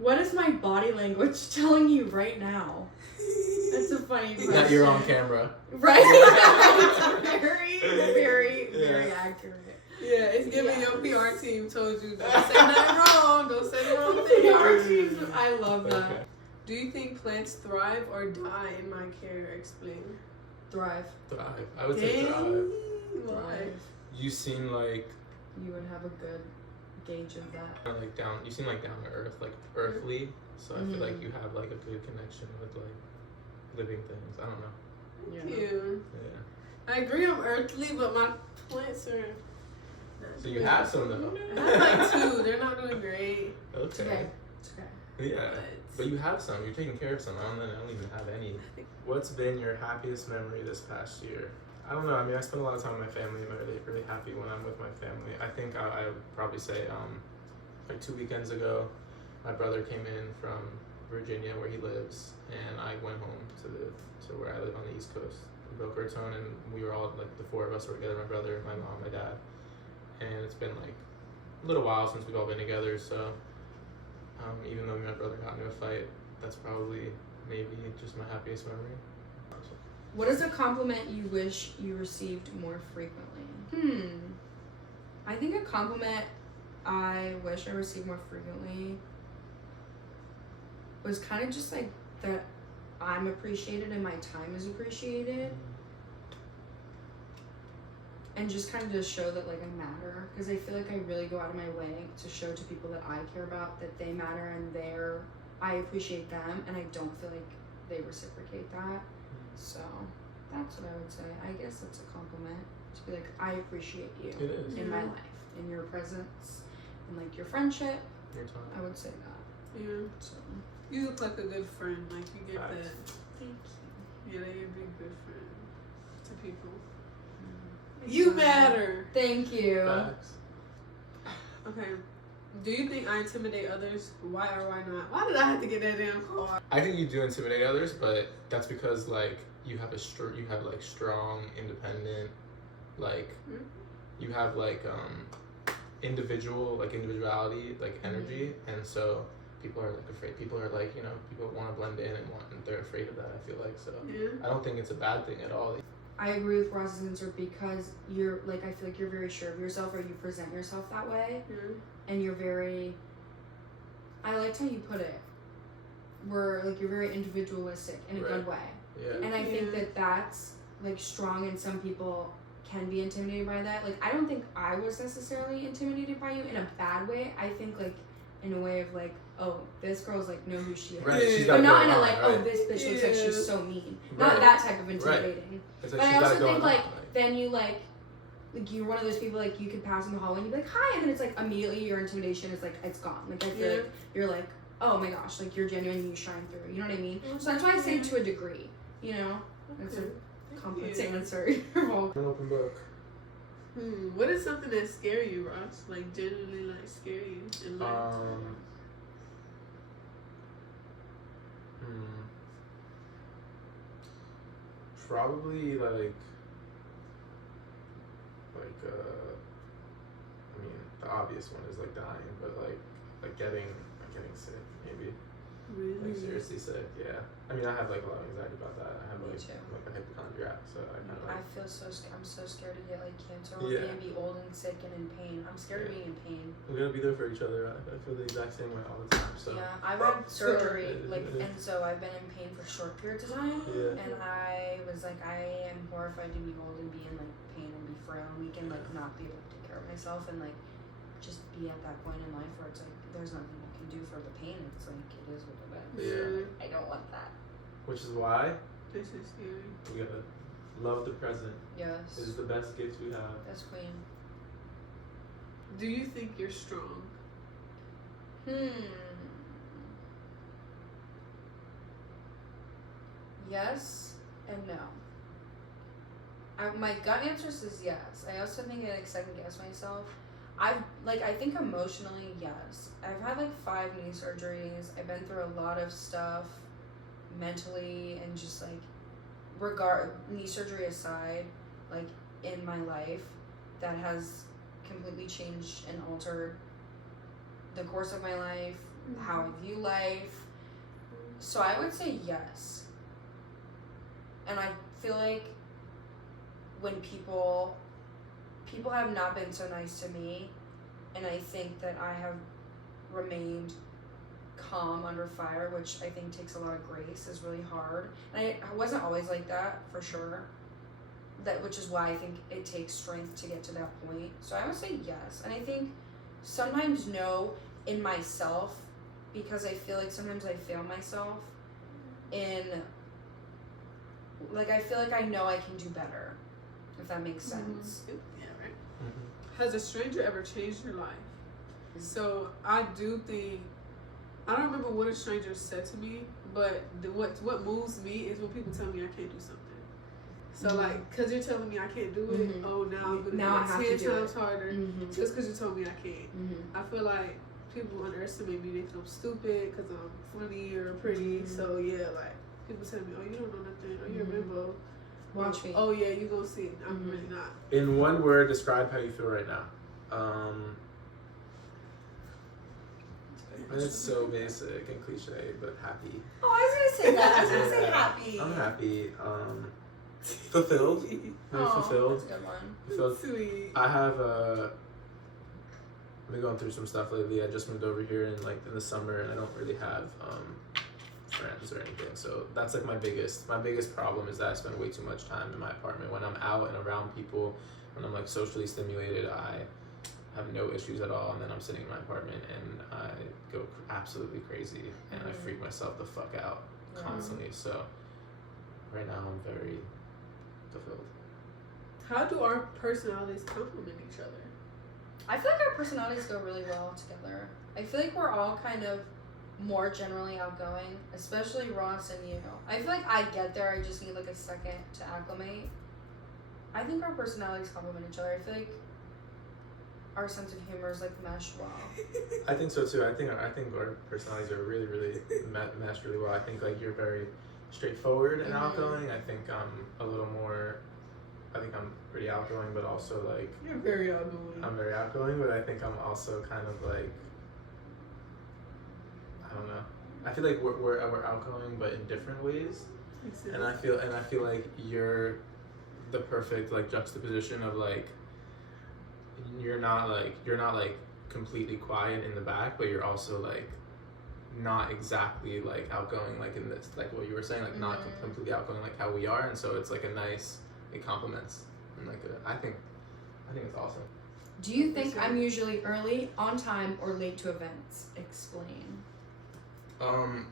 What is my body language telling you right now? That's a funny question. That you're on camera. Right? Very accurate. Yeah, it's giving your PR team told you don't say nothing wrong, don't say the wrong thing. PR team, I love that. Okay. Do you think plants thrive or die in my care? Explain. Thrive. Thrive. I would say thrive. Why? Thrive. You seem like You would have a good gauge of that. like down. You seem like down to earth, like earthly. So I feel like you have like a good connection with like living things. I don't know. Thank you. Yeah. I agree I'm earthly, but my plants are. So you have some though. I have like 2. They're not doing great. It's Okay. okay. It's okay. Yeah. But you have some. You're taking care of some. I don't even have any. What's been your happiest memory this past year? I don't know. I mean, I spend a lot of time with my family. I'm really happy when I'm with my family. I think I would probably say, like 2 weekends ago, my brother came in from Virginia where he lives, and I went home to where I live on the East Coast, in Boca Raton, and we were all like the 4 of us were together: my brother, my mom, my dad. And it's been like a little while since we've all been together, so even though me and my brother got into a fight, that's probably maybe just my happiest memory. What is a compliment you wish you received more frequently? I think a compliment I wish I received more frequently was kind of just like that I'm appreciated and my time is appreciated. And just kind of just show that like I matter, because I feel like I really go out of my way to show to people that I care about that they matter and I appreciate them, and I don't feel like they reciprocate that. So that's what I would say. I guess that's a compliment to be like, I appreciate you in my life, in your presence, and like your friendship. Your time. I would say that. Yeah. So You look like a good friend. Like you get Facts. that. thank you. Yeah, that you'd be a good friend to people. You matter. Thank you. Facts. Okay. Do you think I intimidate others? Why or why not? Why did I have to get that damn card? I think you do intimidate others, but that's because like you have like strong, independent, like you have like individuality, like energy, and so people are like afraid. People are like, people want to blend in and they're afraid of that. I feel like so. Yeah. I don't think it's a bad thing at all. I agree with Ross's answer because you're like, I feel like you're very sure of yourself, or you present yourself that way, and you're very. I liked how you put it. You're very individualistic in a good way. Yeah. And I think that that's like strong, and some people can be intimidated by that. Like, I don't think I was necessarily intimidated by you in a bad way. I think like in a way of like, oh, this girl's like know who she is. Right. She's But not in a on, like, right? oh, this bitch looks like she's so mean. Right. Not that type of intimidating. It's But like I she's got also it going think on, like then you like you're one of those people like you could pass in the hallway and you'd be like, hi, and then it's like immediately your intimidation is like it's gone. Like I feel like you're like, oh my gosh, like you're genuine, you shine through. You know what I mean? So that's why I say to a degree. It's a complex answer. An open book. What is something that scare you, Ross? Like genuinely like scare you in life? Probably like I mean, the obvious one is like dying, but like getting sick, maybe. Really? Like seriously sick, yeah. I mean, I have like a lot of anxiety about that. I have Me like too. I'm like a hypochondriac, so I kind of I like. feel so scared. I'm so scared to get like cancer or Yeah. be old and sick and in pain. I'm scared of being in pain. We're gonna be there for each other. I feel the exact same way all the time. So. Yeah, I've had surgery, and so I've been in pain for short periods of time. Yeah. And I was like, I am horrified to be old and be in like pain and be frail and weak and like not be able to take care of myself and like just be at that point in life where it's like there's nothing I can do for the pain. It's like it is what it is. Yeah. I don't want that. Which is why This is scary. we gotta love the present. Yes. It is the best gift we have. That's queen. Do you think you're strong? Yes and no. My gut answer says yes. I also think I like second guess myself. I think emotionally, yes. I've had like 5 knee surgeries. I've been through a lot of stuff mentally and just like knee surgery aside, like in my life that has completely changed and altered the course of my life, how I view life. So I would say yes. And I feel like when people have not been so nice to me, and I think that I have remained calm under fire, which I think takes a lot of grace, is really hard. And I wasn't always like that, for sure. Which is why I think it takes strength to get to that point. So I would say yes. And I think sometimes no in myself, because I feel like sometimes I fail myself in, like, I feel like I know I can do better, if that makes sense. Yeah, right. Has a stranger ever changed your life? So I do think, I don't remember what a stranger said to me, but what moves me is when people tell me I can't do something. So like, cause you're telling me I can't do it, oh now I'm gonna do it 10 times harder just cause you told me I can't. I feel like people underestimate me. They think I'm stupid cause I'm funny or pretty. So yeah, like people tell me, oh you don't know nothing, oh you're a bimbo. Watch me. Oh yeah, you gonna see it. I'm really not. In one word, describe how you feel right now. And it's so basic and cliche, but happy. Oh, I was gonna say that. I was gonna say happy. I'm happy. Fulfilled. Very fulfilled. That's a good one. Fulfilled. Sweet. I have I've been going through some stuff lately. I just moved over here in the summer, and I don't really have friends or anything. So that's like my biggest problem is that I spend way too much time in my apartment. When I'm out and around people, when I'm like socially stimulated, I have no issues at all, and then I'm sitting in my apartment and I go absolutely crazy and I freak myself the fuck out constantly. So right now I'm very fulfilled. How do our personalities complement each other? I feel like our personalities go really well together. I feel like we're all kind of more generally outgoing, especially Ross and you. I feel like I get there, I just need like a second to acclimate. I think our personalities complement each other. I feel like our sense of humor is like mesh well. I think so too. I think our personalities are really, really meshed really well. I think like you're very straightforward and outgoing. I think I'm a little more. I think I'm pretty outgoing, but also like you're very outgoing. I'm very outgoing, but I think I'm also kind of like I don't know. I feel like we're outgoing, but in different ways. And I feel like you're the perfect like juxtaposition of like. You're not like completely quiet in the back, but you're also like not exactly like outgoing like in this like what you were saying like not completely outgoing like how we are, and so it's like it complements and like I think it's awesome. Do you think I'm usually early, on time, or late to events? Explain. I'm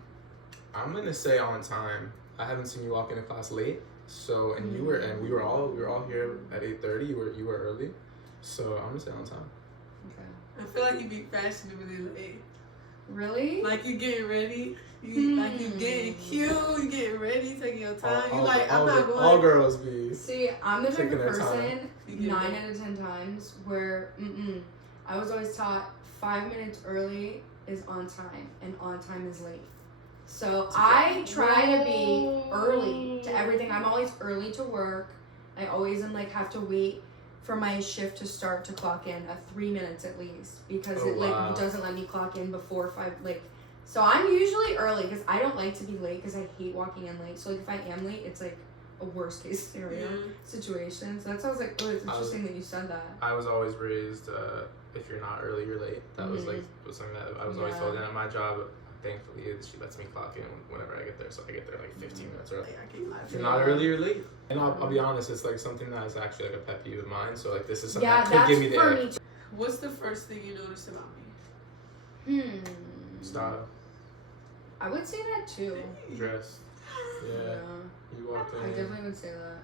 gonna say on time. I haven't seen you walk into class late, so we were all here at 8:30. You were early. So I'm gonna say on time. Okay. I feel like you be fashionably late. Really? Like you getting ready, like you getting cute, you getting ready, taking your time. I'm not going. All girls be. See, I'm the type of person time. 9 out of 10 times where I was always taught 5 minutes early is on time and on time is late. So I try to be early to everything. I'm always early to work. I always have to wait for my shift to start to clock in at 3 minutes at least, because it doesn't let me clock in before 5. So I'm usually early because I don't like to be late because I hate walking in late. So if I am late, it's like a worst case scenario situation. So that's why I was like, oh, it's interesting that you said that. I was always raised if you're not early, you're late. That was something that I was always told. And at my job, thankfully, she lets me clock in whenever I get there. So I get there 15 minutes early. If you're not early, you're late. And I'll be honest, it's something that is actually a pet peeve of mine. So this is something that could give me the edge. What's the first thing you noticed about me? Style. I would say that too. Dress. Yeah. You walked in. I definitely would say that.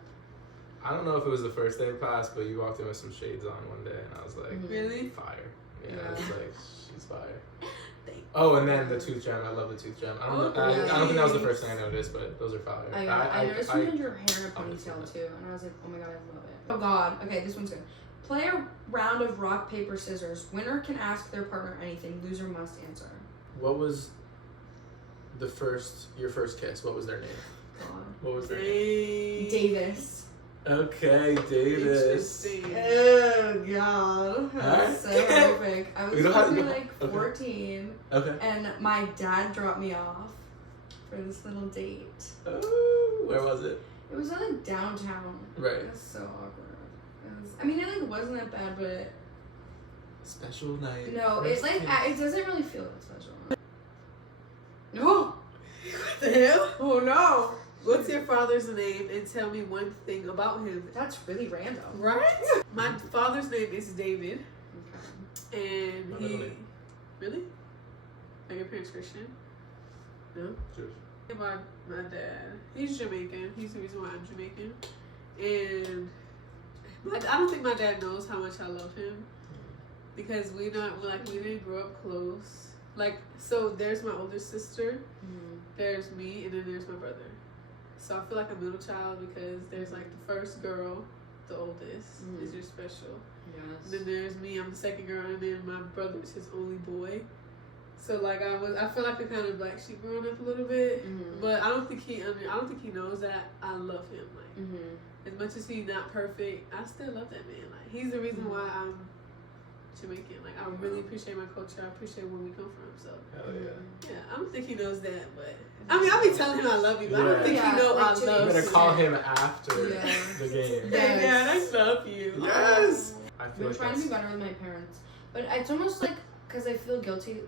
I don't know if it was the first day of class, but you walked in with some shades on one day, and I was like, really? Fire. Yeah. I was like, she's fire. Oh, and then the tooth gem. I love the tooth gem. I don't think that was the first thing I noticed, but those are fire. I noticed you had your hair in a ponytail too, and I was like, oh my god, I love it. Oh god. Okay, this one's good. Play a round of rock, paper, scissors. Winner can ask their partner anything. Loser must answer. What was your first kiss? What was their name? God. What was their name? Davis. Okay, Davis. Interesting. Oh god. That's so horrific. I was probably like Okay. 14, Okay. and my dad dropped me off for this little date. Oh, where was it? It was like downtown. Right. It was so awkward. I mean, it like wasn't that bad, but Special night. no, it First like kiss. it doesn't really feel that special. No. What the hell? Oh no. What's your father's name and tell me one thing about him? That's really random. Right? My father's name is David, Okay. and My he. middle name. Really? Are your parents Christian? No? Jewish. My dad, he's Jamaican. He's the reason why I'm Jamaican. And I don't think my dad knows how much I love him because we didn't grow up close. Like, so there's my older sister, there's me, and then there's my brother. So I feel like a middle child because there's like the first girl, the oldest, is your special. Yes. And then there's me, I'm the second girl, and then my brother is his only boy. So like I feel like a kind of black sheep growing up a little bit, but I don't think he knows that I love him. Like as much as he's not perfect, I still love that man. Like he's the reason why I'm Jamaican. Like I really appreciate my culture. I appreciate where we come from. So Hell yeah. yeah, I don't think he knows that, but I mean I'll be telling him I love you, but I don't think Yeah. he knows Like, I to love I'm gonna him. call him after Yeah. the game. Yeah. Hey man, I love you. Yes. I I've feel been like trying to be better with my parents, but it's almost like because I feel guilty.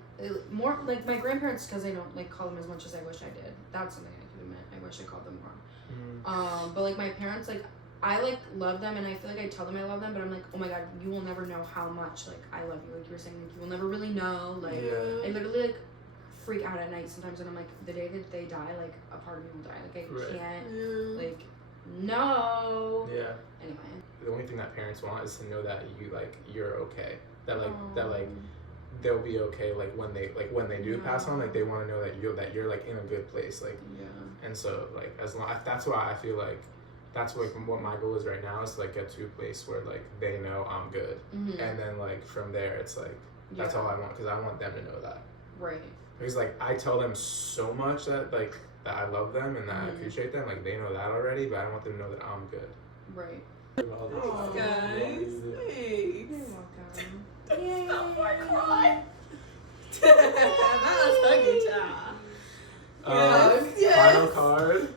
More like my grandparents because I don't like call them as much as I wish I did. That's something I could admit. I wish I called them more. But like my parents, like I like love them and I feel like I tell them I love them, but I'm like, oh my god, you will never know how much like I love you. Like you were saying, like you will never really know. Like Yeah. I literally like freak out at night sometimes, and I'm like, the day that they die, like a part of me will die. Like I Right. can't. Like no. Yeah. Anyway. The only thing that parents want is to know that you're okay. That they'll be okay like when they do pass on, like they want to know that you're like in a good place, like Yeah. and so like as long that's why I feel like that's like what my goal is right now is to like get to a place where like they know I'm good, and then like from there it's like that's all I want because I want them to know that. Right. Because like I tell them so much that like that I love them and that I appreciate them, like they know that already, but I want them to know that I'm good. Right. Thanks, guys. Thanks. You're welcome. Oh my god. That was fucking child. Final card.